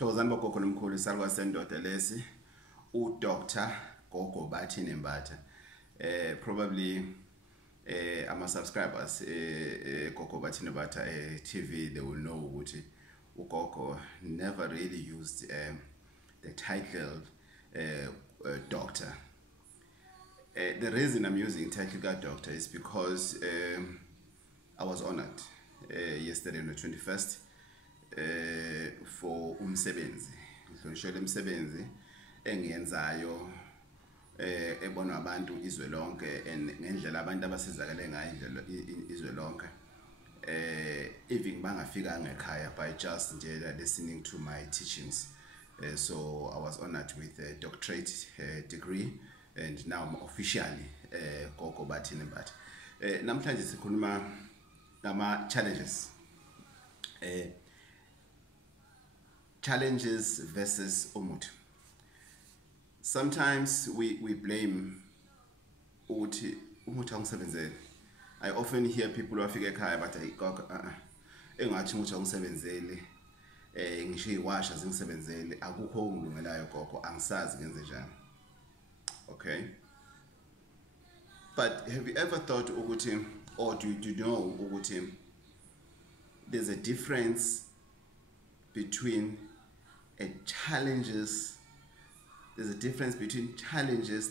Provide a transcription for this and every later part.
Thokozani bogogo nomkhulu salwa sendoda lesi Dr. Gogo Bathini Mbatha. Probably ama subscribers Gogo Bathini Mbatha TV, they will know ukuthi ugogo never really used the title doctor. The reason I'm using title doctor is because I was honored yesterday on the 21st for umsebenzi ngihlonishela umsebenzi engiyenzayo ebona abantu izwe lonke ngendlela abantu abasizakale ngayo indlela izwe lonke even bangafika ngekhaya by just nje listening to my teachings. So I was honored with a doctorate degree, and now I'm officially Gogo Bathini Mbatha. Namhlanje sikhuluma ngama challenges. Challenges versus Umuthi. Sometimes we blame Umuthi angisebenzele. I often hear people who afike ekhaya but gogo engathi Umuthi angisebenzele ngisho iwasha zingisebenzele akukho ongilungelayo gogo angisazi ngenze njani. Okay, but have you ever thought ukuthi, or do you know ukuthi there's a difference between challenges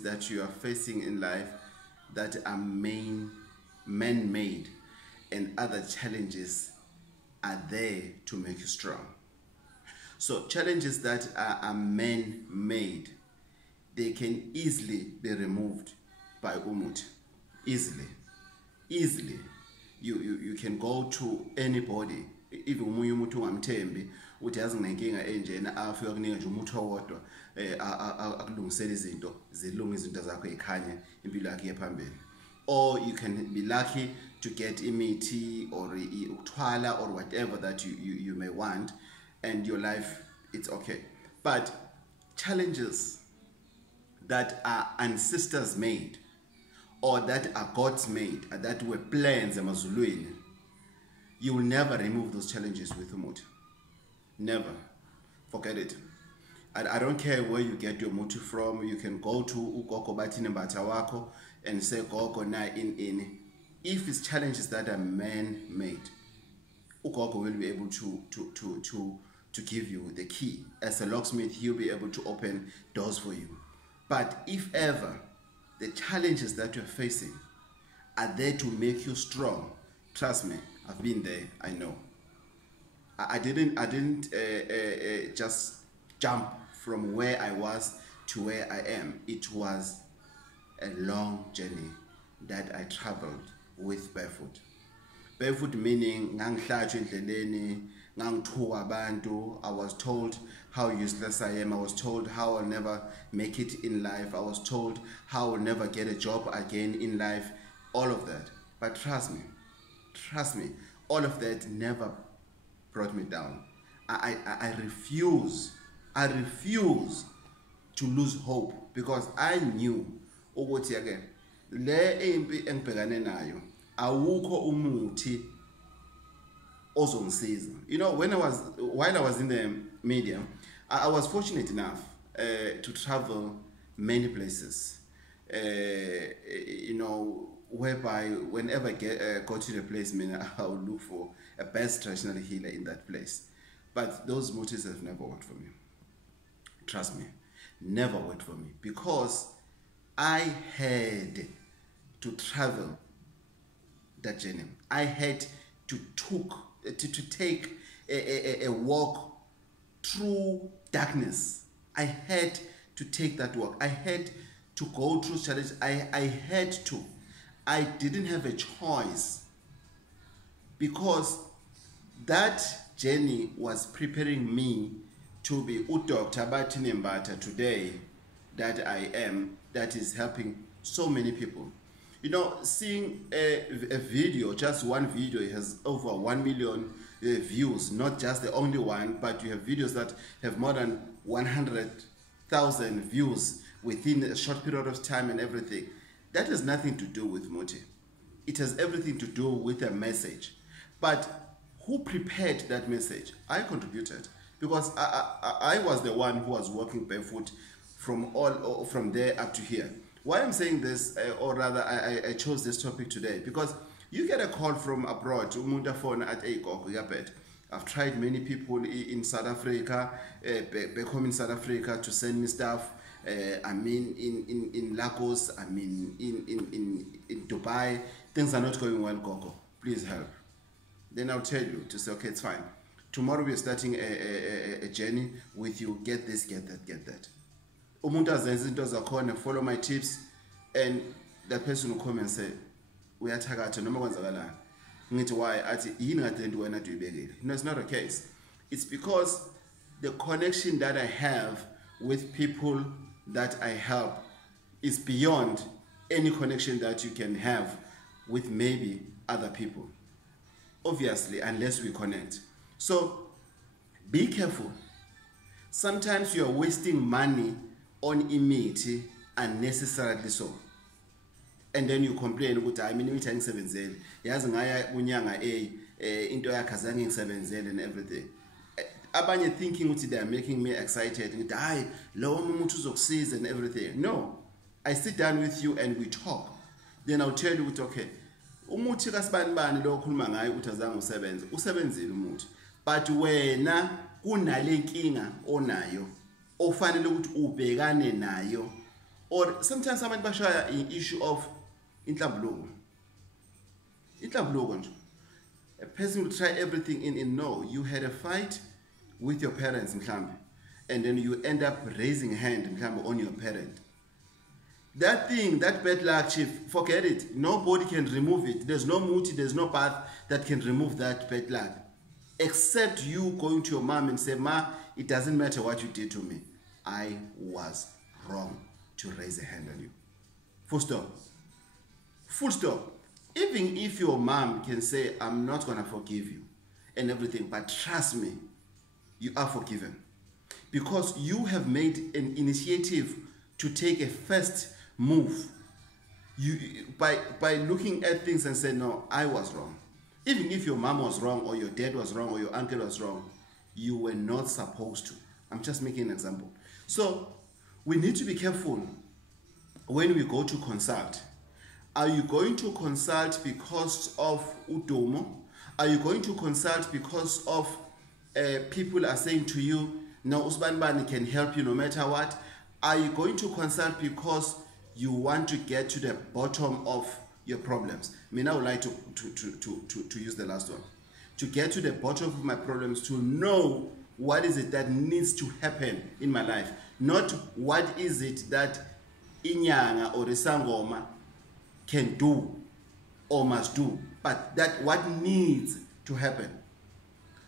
that you are facing in life that are man-made, and other challenges are there to make you strong. So challenges that are man-made, they can easily be removed by Umuthi. Easily. You can go to anybody, even umunye umuntu ungamthembi uthi yazi nginenkinga enjena afika kuninga nje umuthi owodwa akulungisela izinto zilunga izinto zakho ekhanye impilo yakhe ephambili. Or you can be lucky to get imithi or ukuthwala or whatever that you may want, and your life, it's okay. But challenges that are ancestors made or that are God's made, that were plans emazulwini, you will never remove those challenges with Umuthi. Never. Forget it. I don't care where you get your Umuthi from. You can go to Gogo Bathini Mbatha wako and say Gogo na in. If it's challenges that are man-made, Gogo will be able to give you the key. As a locksmith, he'll be able to open doors for you. But if ever the challenges that you're facing are there to make you strong, trust me, I've been there, I know. I didn't just jump from where I was to where I am. It was a long journey that I traveled with barefoot. Barefoot meaning ngangihlatshwa endleleni, ngangithuka abantu. I was told how useless I am. I was told how I'll never make it in life. I was told how I'll never get a job again in life. All of that. But trust me, all of that never brought me down. I refuse to lose hope, because I knew ukuthi again le impi engibhekane nayo awukho umuthi ozongisiza. You know, while I was in the media, I was fortunate enough to travel many places. You know, whereby whenever I go to the place, I will look for a best traditional healer in that place. But those motives have never worked for me. Trust me, never worked for me, because I had to travel that journey. I had to take a walk through darkness. I had to take that walk. I had to go through challenges. I didn't have a choice, because that journey was preparing me to be Dr. Bathini Mbatha today that I am, that is helping so many people. You know, seeing a video, just one video, it has over 1 million views, not just the only one, but you have videos that have more than 100,000 views within a short period of time and everything. That has nothing to do with Umuthi. It has everything to do with a message. But who prepared that message? I contributed. because I was the one who was walking barefoot from there up to here. Why I'm saying this, or rather I chose this topic today, because you get a call from abroad, umuntu phone at Gogo Bathini. I've tried many people in South Africa, back home in South Africa, to send me stuff. I mean, in Lagos, I mean, in Dubai, things are not going well, Gogo. Please help. Then I'll tell you to say, okay, it's fine. Tomorrow we're starting a journey with you. Get this, get that, get that. Umuntu azenza into zakhona, follow my tips, and that person will come and say, uyathakatha noma kwenzakalani. Ngithi why athi yini ngade into wena tuyibekile. No, it's not a case. It's because the connection that I have with people that I help is beyond any connection that you can have with maybe other people. Obviously, unless we connect. So be careful. Sometimes you are wasting money on imithi unnecessarily so. And then you complain ukuthi I mean imithi angisebenzeli. Yazi ngaya kunyanga into yakhe azange ngisebenzele and everything. Abanye thinking ukuthi they are making me excited. Ngithi hayi lo umuntu uzokusiza and everything. No. I sit down with you and we talk. Then I'll tell you ukuthi okay, umuthi kasibani lo okhuluma ngayo ukuthi azange usebenze. Usebenzile umuthi. But wena kunale nkinga onayo ofanele ukuthi ubhekane nayo, or sometimes abantu bashaya issue of inhlambuluko nje. A person will try everything in no, you had a fight with your parents mhlambe, and then you end up raising a hand mhlambe on your parent. That thing, that bad luck, chief, forget it. Nobody can remove it. There's no muti, there's no path that can remove that bad luck, except you going to your mom and say, Ma, it doesn't matter what you did to me. I was wrong to raise a hand on you. Full stop. Full stop. Even if your mom can say, I'm not going to forgive you and everything, but trust me, you are forgiven. Because you have made an initiative to take a first move. By looking at things and say, no, I was wrong. Even if your mom was wrong, or your dad was wrong, or your uncle was wrong, you were not supposed to. I'm just making an example. So we need to be careful when we go to consult. Are you going to consult because of udomo? Are you going to consult because of people are saying to you, no, Usman Bani can help you no matter what? Are you going to consult because you want to get to the bottom of your problems? I mean, I would like to use the last one. To get to the bottom of my problems, to know what is it that needs to happen in my life. Not what is it that inyanga or isangoma can do or must do, but that what needs to happen.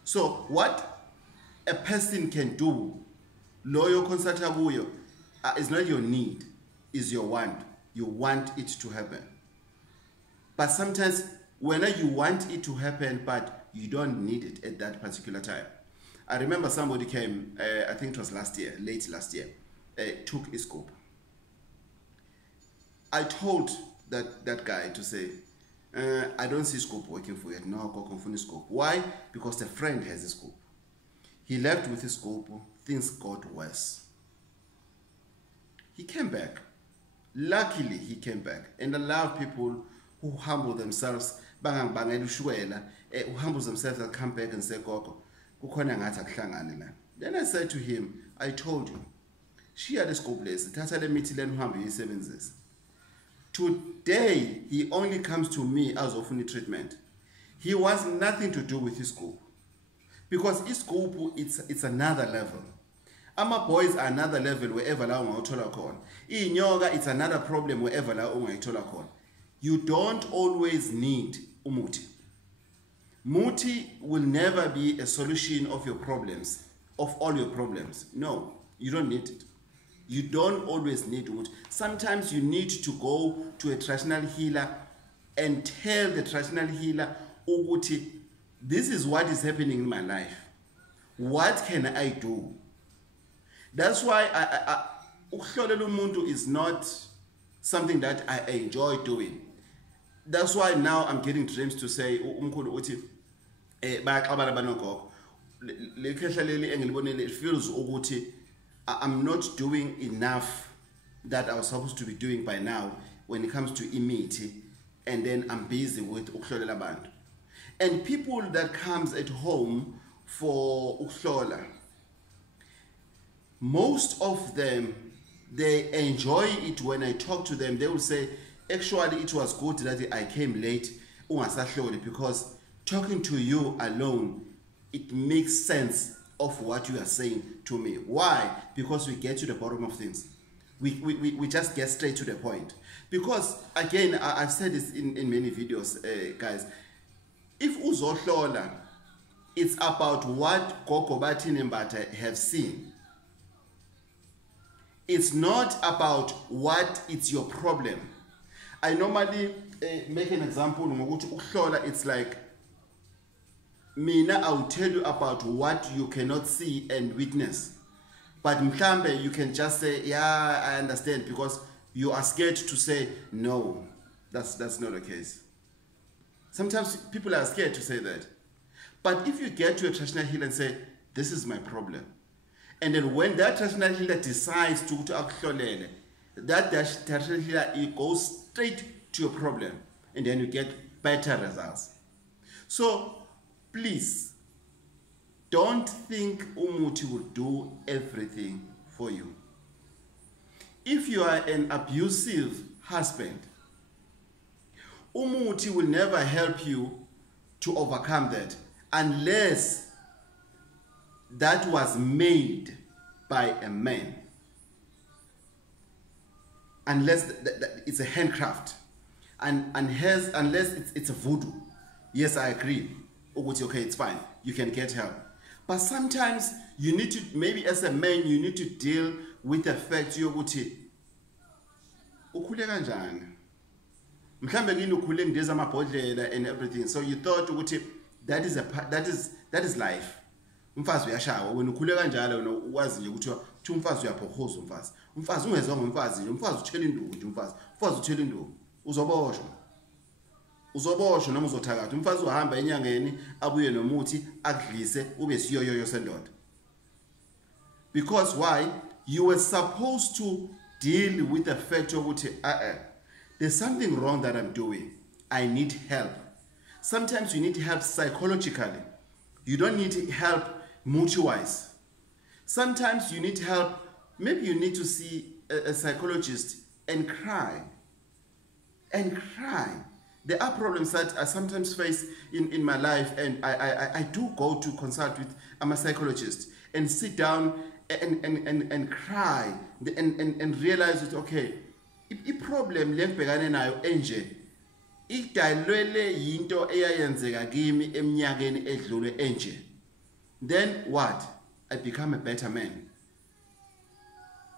So what a person can do, loyo consulta kuyo, is not your need, is your want. You want it to happen. But sometimes when you want it to happen, but you don't need it at that particular time. I remember somebody came, I think it was last year, late last year, took a scope. I told that guy to say, I don't see scope working for you. No, go confirm scope. Why? Because the friend has a scope. He left with his scope, things got worse. He came back. Luckily, he came back. And a lot of people who humble themselves, who humble themselves and come back and say, Gogo, then I said to him, I told you, she had a scope less. Today, he only comes to me as often treatment. He wants nothing to do with his scope. Because his scope, it's another level. Ama boys are another level wherever la ungayithola khona. Inyoka, it's another problem wherever la ungayithola khona. You don't always need umuthi. Muti will never be a solution of your problems, of all your problems. No, you don't need it. You don't always need umuti. Sometimes you need to go to a traditional healer and tell the traditional healer, Umuthi, this is what is happening in my life. What can I do? That's why ukuhlolela umuntu is not something that I enjoy doing. That's why now I'm getting dreams to say, umkhulu uthi bayaxabana banogogo. le khehla leli engilibonile, it feels ukuthi I'm not doing enough that I was supposed to be doing by now when it comes to Umuthi, and then I'm busy with ukuhlolela abantu. And people that comes at home for ukuhlola, most of them, they enjoy it. When I talk to them, they will say, actually it was good that I came late because talking to you alone, it makes sense of what you are saying to me. Why? Because we get to the bottom of things. We just get straight to the point. Because again, I've said this in many videos, guys. If uzohlola, it's about what Gogo Bathini Mbatha have seen. It's not about what is your problem. I normally make an example. It's like, Mina, I'll tell you about what you cannot see and witness. But mhlambe, you can just say, yeah, I understand, because you are scared to say, no, that's not the case. Sometimes people are scared to say that. But if you get to a traditional healer and say, this is my problem, and then when that traditional healer decides to acknowledge that traditional healer, it goes straight to your problem, and then you get better results. So please, don't think Umuthi will do everything for you. If you are an abusive husband, Umuthi will never help you to overcome that unless that was made by a man. Unless it's a handcraft. Unless it's a voodoo. Yes, I agree. Okay, it's fine. You can get help. But sometimes you need to, maybe as a man, you need to deal with the fact yokuthi ukhule kanjani. Mhlambe kini ukhule ngideza amabhodlela and everything. So you thought ukuthi that is life. Umfazi uyashawa, wena ukhule kanjalo, wena uwazi nje ukuthi umfazi uyaphokoza umfazi. Umfazi ungezonga umfazi, umfazi uthela induku nje umfazi. Umfazi uthela induku. Uzoboshwa noma uzothakatha. Umfazi uhamba enyangeni abuye nomuthi akudlise ube siyoyoyo sendoda. Because why? You were supposed to deal with the fact of there's something wrong that I'm doing. I need help. Sometimes you need help psychologically. You don't need help mutual-wise. Sometimes you need help. Maybe you need to see a psychologist and cry. And cry. There are problems that I sometimes face in my life, and I do go to consult with a psychologist and sit down and cry and realize that, okay, I problem lembhekane nayo enje idalwele yinto eyayenzeka kimi eminyakeni edlule enje. Then what? I become a better man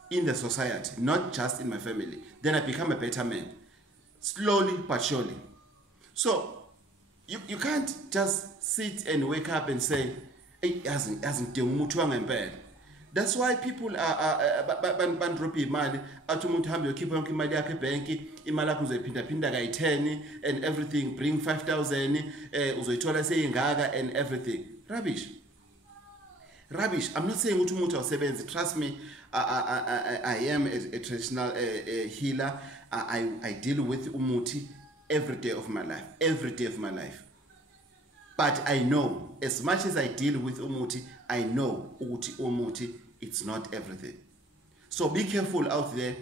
in the society, not just in my family. Then I become a better man, slowly but surely. So you can't just sit and wake up and say, hey, that's why people are bandropi imali athi umuntu hambe yokhipha yonke imali yakhe ebhenki, imali yakho uzoyiphinda kayi-10 and everything, bring 5,000 uzoyithola seyingaka and everything. Rubbish. I'm not saying ukuthi umuntu awusebenzi. Trust me, I am a traditional healer. I deal with Umuthi every day of my life. But I know, as much as I deal with Umuthi, I know Umuthi, it's not everything. So be careful out there.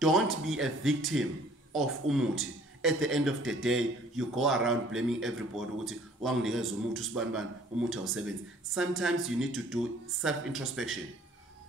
Don't be a victim of Umuthi. At the end of the day, you go around blaming everybody. Sometimes you need to do self-introspection.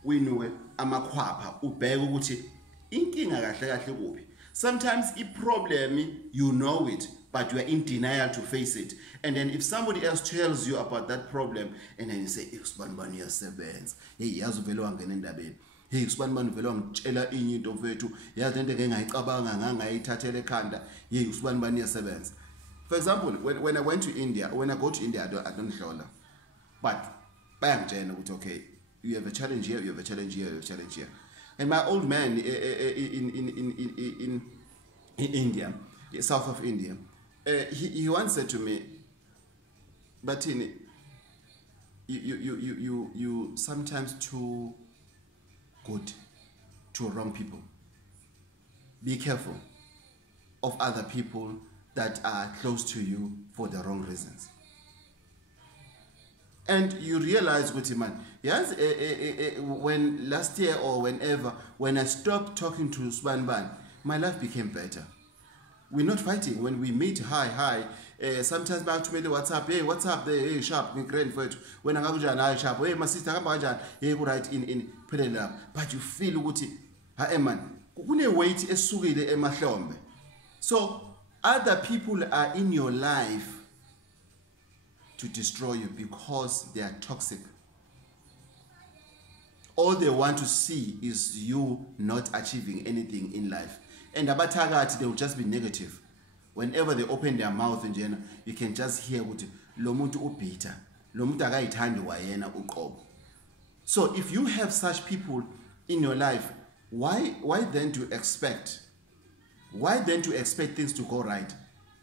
We know amakhwapha ubheke ukuthi inkinga kahle kahle kuphi. Sometimes a problem, you know it, but you are in denial to face it. And then if somebody else tells you about that problem, and then you say, "Expand seventh. Hey, yazi vele wangena endabeni. Hey, expand vele wangitshela inyinto mfethu. Yazi into engayicabanga ngangayithathele ekhanda. Hey, expand seventh." For example, when I went to India, when I go to India, I don't hlola. But bayangitshela ukuthi okay, you have a challenge here, you have a challenge here, you have a challenge here. And my old man in India, south of India, he once said to me, Bathini, you sometimes too good to wrong people. Be careful of other people that are close to you for the wrong reasons. And you realize, man, yes, when last year or whenever, when I stopped talking to Swanban, my life became better. We're not fighting. When we meet, hi, sometimes back to me the WhatsApp, hey, what's up there, hey, sharp, grand for it. When I'm going sharp, hey, my sister, I'm hey, go right in, put it up. But you feel what it, hey, man, kune wait esukile emahlombe. So other people are in your life to destroy you because they are toxic. All they want to see is you not achieving anything in life. And abatagati, they will just be negative. Whenever they open their mouth in general, you can just hear what lo muntu ubita, lo muntu akayithandi wayena uqobo. So if you have such people in your life, why then to expect? Why then to expect things to go right?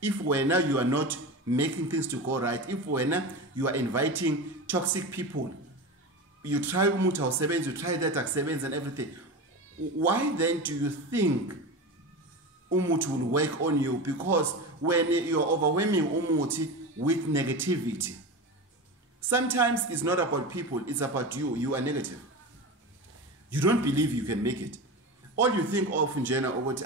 If when you are not making things to go right, if when you are inviting toxic people, you try Umuthi sevens, you try that sevens and everything, why then do you think Umuthi will work on you? Because when you're overwhelming Umuthi with negativity, sometimes it's not about people, it's about you. You are negative. You don't believe you can make it. All you think of in general about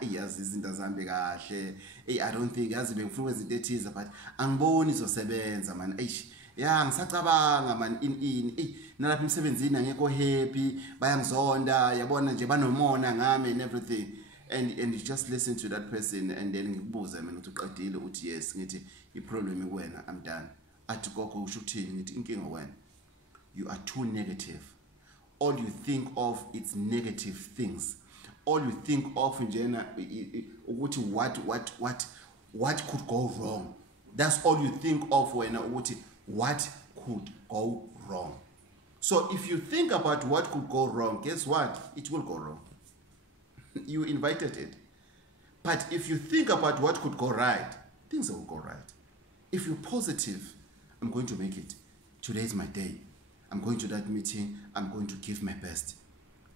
yes, izinto zambi kahle, I don't think yazi bengifuna izinto ethize, but angiboni izosebenza man. Ya ngisacabanga man in nalapha emsebenzini angekho happy, bayangizonda, yabona nje banomona ngami and everything. And you just listen to that person and then ngikubuza mina ukuthi uqedile uthi yes, ngithi iproblem ikwena, I'm done. Athi gogo usho uthini, ngithi inkinga wena. You are too negative. All you think of is negative things. All you think of in general, what could go wrong. That's all you think of when what could go wrong. So if you think about what could go wrong, guess what? It will go wrong. You invited it. But if you think about what could go right, things will go right. If you're positive, I'm going to make it. Today is my day. I'm going to that meeting. I'm going to give my best.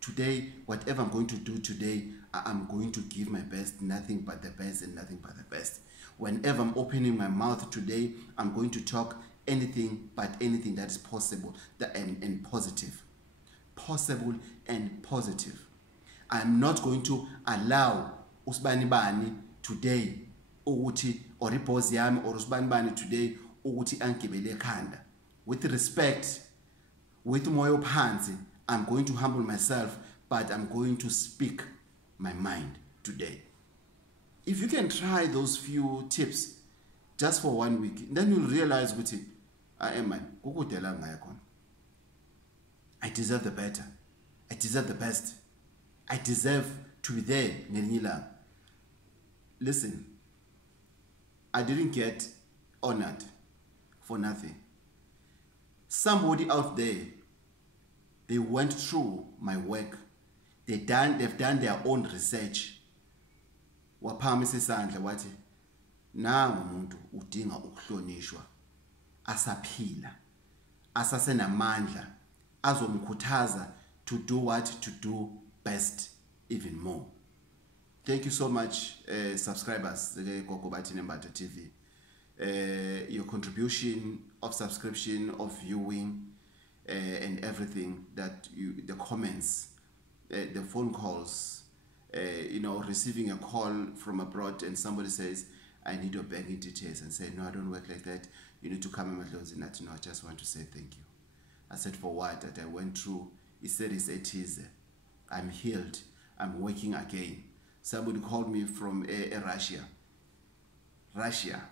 Today, whatever I'm going to do today, I'm going to give my best. Nothing but the best and nothing but the best. Whenever I'm opening my mouth today, I'm going to talk anything but anything that is possible and positive. Possible and positive. I'm not going to allow usibani bani today ukuthi or ipose yami or usibani bani today ukuthi angibele ekhanda. With respect, with moyo phansi, I'm going to humble myself, but I'm going to speak my mind today. If you can try those few tips just for 1 week, then you'll realize ukuthi I deserve the better. I deserve the best. I deserve to be there. Listen, I didn't get honored for nothing. Somebody out there, they went through my work. They've done their own research. Waphakamisa isandla wathi nangu umuntu udinga ukuhlonishwa, asaphila, asasenamandla, azomkhuthaza to do what to do best even more. Thank you so much, subscribers, Gogo Bathini Mbatha TV. Your contribution of subscription, of viewing, and everything that the comments, the phone calls, receiving a call from abroad and somebody says, I need your banking details, and say, no, I don't work like that. You need to come in my clothes and that. No, I just want to say thank you. I said, for what? That I went through. He said, it is. I'm healed. I'm working again. Somebody called me from Russia.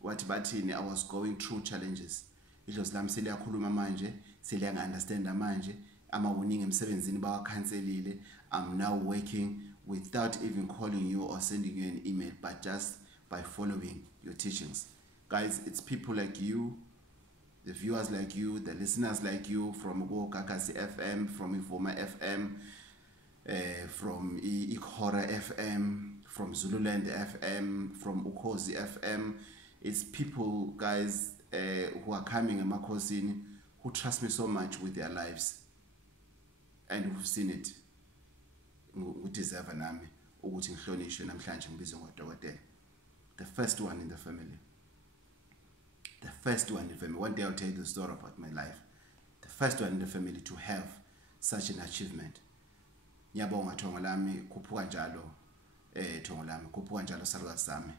What Bathini, I was going through challenges. It was lam seliyakhuluma manje, seliyangi-understanda manje. Amawuningi emsebenzini bawakhanselile. I'm now working without even calling you or sending you an email, but just by following your teachings. Guys, it's people like you, the viewers like you, the listeners like you, from Gogo FM, from Ifoma FM, from Ikora FM, from Zululand FM, from Ukhozi FM. It's people, guys, who are coming emakhosini, who trust me so much with their lives and who've seen it. Udeserve nami ukuthi ngihlonishwe namhlanje ngibizwe ngodokotela. The first one in the family. The first one in the family. One day I'll tell you the story about my life. The first one in the family to have such an achievement. Ngiyabonga thongo lami khuphuka njalo thongo lami khuphuka njalo salukazi sami.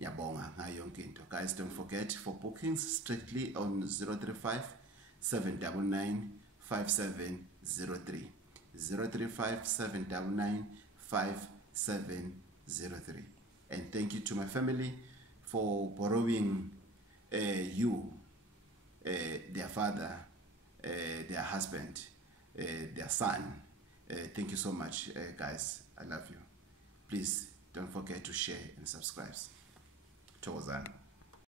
Ngiyabonga ngayo yonke into. Guys, don't forget, for bookings strictly on 035 799 5703. 035 799 5703. And thank you to my family for borrowing their father, their husband, their son. Thank you so much, guys. I love you. Please don't forget to share and subscribe. Thokozani.